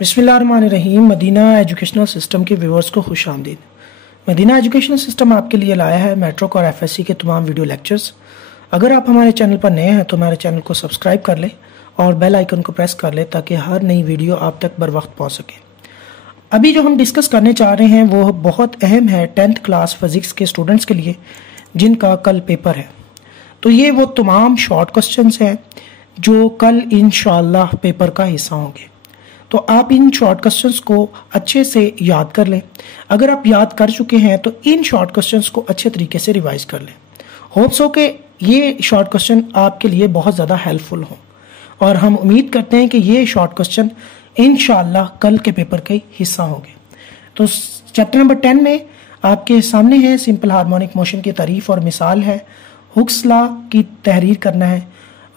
बिस्मिल्लाहिर्रहमानिर्रहीम। Medina educational system के viewers को खुश आमदीद। मदीना एजुकेशनल सिस्टम आपके लिए लाया है मैट्रिक और एफएससी के तमाम वीडियो लेक्चर्स। अगर आप हमारे चैनल पर नए हैं तो हमारे चैनल को सब्सक्राइब कर लें और बेल आइकन को प्रेस कर लें ताकि हर नई वीडियो आप तक बर वक्त पहुँच सके। अभी जो हम डिस्कस करने चाह रहे हैं वो बहुत अहम है 10th क्लास फिज़िक्स के स्टूडेंट्स के लिए जिनका कल पेपर है। तो ये वो तमाम शॉर्ट क्वेश्चंस हैं जो कल इंशाअल्लाह पेपर का हिस्सा होंगे। तो आप इन शॉर्ट क्वेश्चंस को अच्छे से याद कर लें। अगर आप याद कर चुके हैं तो इन शॉर्ट क्वेश्चंस को अच्छे तरीके से रिवाइज कर लें। होप्स हो कि ये शॉर्ट क्वेश्चन आपके लिए बहुत ज़्यादा हेल्पफुल हों और हम उम्मीद करते हैं कि ये शॉर्ट क्वेश्चन इंशाअल्लाह कल के पेपर के हिस्सा होंगे। तो चैप्टर नंबर 10 में आपके सामने है सिंपल हार्मोनिक मोशन की तारीफ और मिसाल है। हुक्स लॉ की तहरीर करना है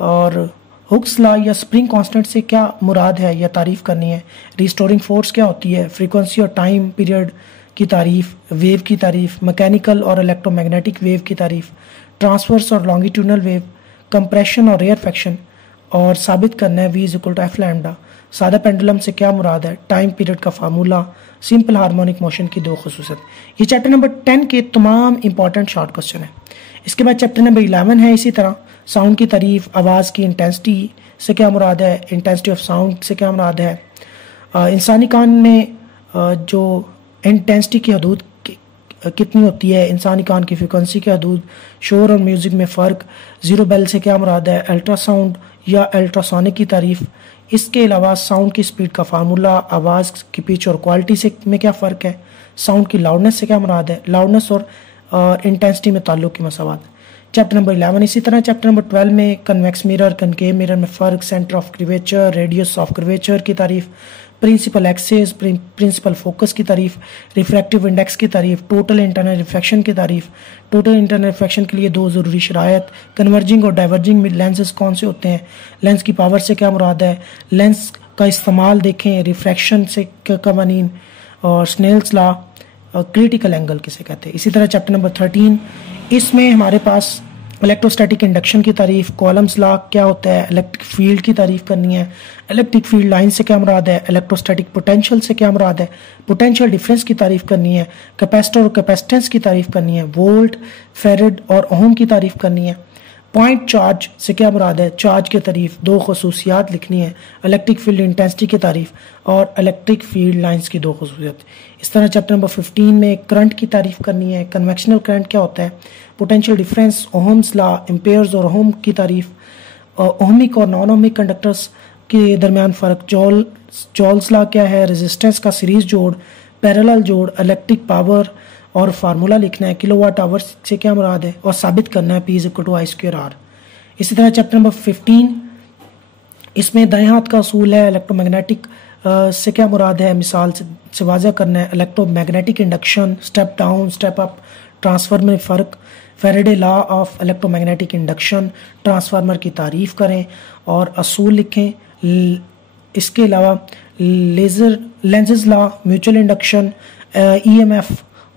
और हुक्स लॉ या स्प्रिंग कांस्टेंट से क्या मुराद है या तारीफ करनी है। रिस्टोरिंग फोर्स क्या होती है, फ्रीक्वेंसी और टाइम पीरियड की तारीफ, वेव की तारीफ, मैकेनिकल और इलेक्ट्रोमैग्नेटिक वेव की तारीफ, ट्रांसवर्स और लॉन्गिट्यूडनल वेव, कंप्रेशन और रेयरफेक्शन और साबित करना है v equal to F lambda. सादा पेंडुलम से क्या मुराद है, टाइम पीरियड का फार्मूला, सिंपल हार्मोनिक मोशन की दो खसूसियत। ये चैप्टर नंबर 10 के तमाम इंपॉर्टेंट शॉर्ट क्वेश्चन है। इसके बाद चैप्टर नंबर 11 है इसी तरह साउंड की तारीफ, आवाज़ की इंटेंसिटी से क्या मुराद है, इंटेंसिटी ऑफ साउंड से क्या मुराद है, इंसानी कान में जो इंटेंसिटी की हदूद कितनी होती है, इंसानी कान की फ्रिक्वेंसी की हदूद, शोर और म्यूज़िक में फ़र्क, ज़ीरो बेल से क्या मुराद है, अल्ट्रासाउंड या अल्ट्रासोनिक की तारीफ। इसके अलावा साउंड की स्पीड का फार्मूला, आवाज़ की पिच और क्वालिटी से में क्या फ़र्क है, साउंड की लाउडनेस से क्या मुराद है, लाउडनेस और इंटेंसिटी में ताल्लुक़ की मसावात। चैप्टर नंबर 11 इसी तरह चैप्टर नंबर 12 में कन्वेक्स मिरर कनकेव मिरर में फ़र्क, centre of curvature, radius of curvature की तारीफ, प्रिंसिपल एक्सेस, प्रिंसिपल फोकस की तारीफ, रिफ्रैक्टिव इंडेक्स की तारीफ, टोटल इंटरनल रिफ्लेक्शन की तारीफ, टोटल इंटरनल रिफ्लेक्शन के लिए दो ज़रूरी शरायत, कन्वर्जिंग और डाइवर्जिंग लेंसेज कौन से होते हैं, लेंस की पावर से क्या मुराद है, लेंस का इस्तेमाल देखें, रिफ्रैक्शन से कवानीन और स्नेल्स लॉ, क्रिटिकल एंगल किसे कहते हैं। इसी तरह चैप्टर नंबर 13 इसमें हमारे पास इलेक्ट्रोस्टैटिक इंडक्शन की तारीफ, कॉलम्स लॉ क्या होता है, इलेक्ट्रिक फील्ड की तारीफ करनी है, इलेक्ट्रिक फील्ड लाइन से क्या मुराद है, इलेक्ट्रोस्टैटिक पोटेंशियल से क्या मुराद है, पोटेंशियल डिफरेंस की तारीफ करनी है, कैपेसिटर और कैपेसिटेंस की तारीफ करनी है, वोल्ट, फेरेड और ओम की तारीफ करनी है, पॉइंट चार्ज से क्या मुराद है, चार्ज की तारीफ, दो खसूसियात लिखनी है, इलेक्ट्रिक फील्ड इंटेंसिटी की तारीफ और इलेक्ट्रिक फील्ड लाइंस की दो खसूसियात। इस तरह चैप्टर नंबर 15 में करंट की तारीफ करनी है, कन्वेक्शनल करंट क्या होता है, potential difference, Ohm's law, amperes और ओहम की तारीफ, ओहमिक और नॉन ओहमिक कंडक्टर्स के दरमियान फ़र्क, जॉल्स लॉ क्या है, रेजिस्टेंस का सीरीज जोड़, पैरेलल जोड़, इलेक्ट्रिक पावर और फार्मूला लिखना है, किलोवाट आवर से क्या मुराद है और साबित करना है P इक्वल टू I²R। इसी तरह चैप्टर नंबर 15 इसमें दाएं हाथ का असूल है, इलेक्ट्रोमैग्नेटिक से क्या मुराद है, मिसाल से वाज़ह करना है, electromagnetic induction, step down step up, transformer में फ़र्क, Faraday law of electromagnetic induction, transformer की तारीफ़ करें और असूल लिखें। इसके अलावा lenses law, mutual induction, EMF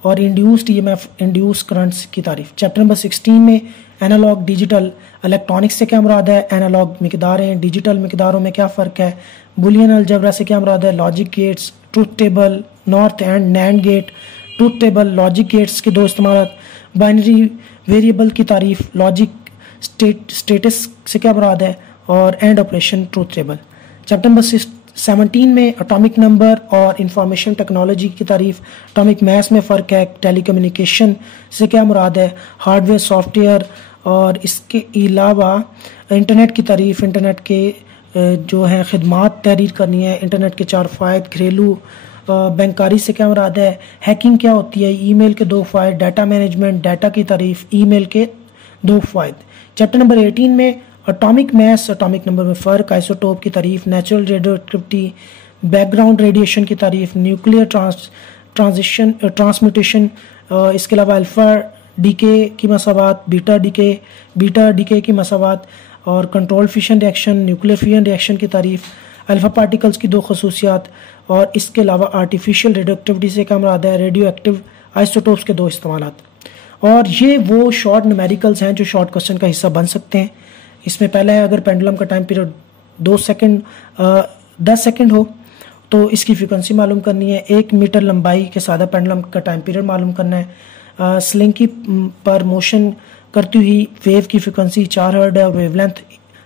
और इंड्यूस्ड EMF, इंड्यूस करंट्स की तारीफ। चैप्टर नंबर 16 में एनालॉग डिजिटल इलेक्ट्रॉनिक्स से क्या मुराद है, एनालॉग मिकदारें, डिजिटल मिकदारों में क्या फ़र्क है, बुलियन अलजेब्रा से क्या मुराद है, logic gates, truth table, NOR and NAND gate, truth table, logic gates के दो इस्तेमाल, बाइनरी वेरिएबल की तारीफ, लॉजिक स्टेटस से क्या मुराद है और and operation truth table. Chapter number 17 में एटॉमिक नंबर और इंफॉर्मेशन टेक्नोलॉजी की तारीफ, एटॉमिक मैथ में फ़र्क है, टेलीकम्युनिकेशन से क्या मुराद है, हार्डवेयर सॉफ्टवेयर और इसके अलावा इंटरनेट की तारीफ, इंटरनेट के जो है खिदमात तहरीर करनी है, इंटरनेट के 4 फ़ायदे, घरेलू बैंकारी से क्या मुराद है, हैकिंग क्या होती है, ईमेल के 2 फ़ायदे, डाटा मैनेजमेंट, डाटा की तारीफ, ईमेल के 2 फ़ायदे। चैप्टर नंबर 18 में एटॉमिक मैथ्स, एटॉमिक नंबर में फ़र्क, आइसोटोप की तारीफ, नेचुरल रेडियोएक्टिविटी, बैकग्राउंड रेडिएशन की तारीफ, न्यूक्लियर ट्रांसम्यूटेशन, इसके अलावा अल्फ़ा डीके की मसावात, बीटा डीके की मसावात और control fission reaction, nuclear fission reaction की तारीफ, अल्फ़ा पार्टिकल्स की दो खसूसियात और इसके अलावा आर्टिफिशियल रेडियोएक्टिविटी से क्या मुराद है, रेडियो एक्टिव आइसोटोप्स के 2 इस्तेमालात। और ये वो शॉर्ट न्यूमेरिकल्स हैं जो शॉर्ट क्वेश्चन का हिस्सा बन सकते हैं। इसमें पहला है अगर पेंडुलम का टाइम पीरियड 10 सेकंड हो तो इसकी फ्रीक्वेंसी मालूम करनी है। 1 मीटर लंबाई के सादा पेंडुलम का टाइम पीरियड मालूम करना है। स्लिंकी पर मोशन करती हुई वेव की फ्रीक्वेंसी 4 हर्ट्ज है, वेवलेंथ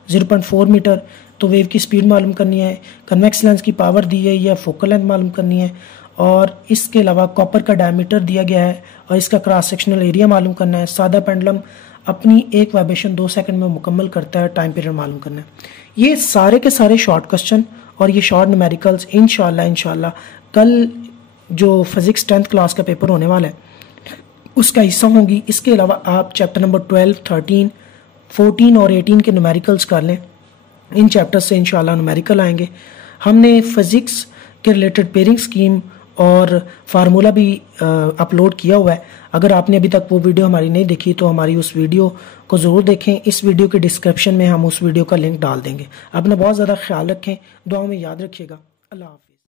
0.4 मीटर, तो वेव की स्पीड मालूम करनी है। कन्वेक्स लेंस की पावर दी है या फोकल लेंथ मालूम करनी है। और इसके अलावा कॉपर का डायमीटर दिया गया है और इसका क्रॉस सेक्शनल एरिया मालूम करना है। सादा पेंडुलम अपनी एक वाइब्रेशन 2 सेकंड में मुकम्मल करता है, टाइम पीरियड मालूम करना है। ये सारे के सारे शॉर्ट क्वेश्चन और ये शॉर्ट न्यूमेरिकल्स इंशाल्लाह कल जो फिजिक्स 10th क्लास का पेपर होने वाला है उसका हिस्सा होंगी। इसके अलावा आप चैप्टर नंबर 12, 13, 14 और 18 के न्यूमेरिकल्स कर लें। इन चैप्टर्स से इंशाल्लाह न्यूमेरिकल आएंगे। हमने फिजिक्स के रिलेटेड पेयरिंग स्कीम और फार्मूला भी अपलोड किया हुआ है। अगर आपने अभी तक वो वीडियो हमारी नहीं देखी तो हमारी उस वीडियो को ज़रूर देखें। इस वीडियो के डिस्क्रिप्शन में हम उस वीडियो का लिंक डाल देंगे। अपना बहुत ज़्यादा ख्याल रखें, दुआओं में याद रखिएगा। अल्लाह हाफ़िज़।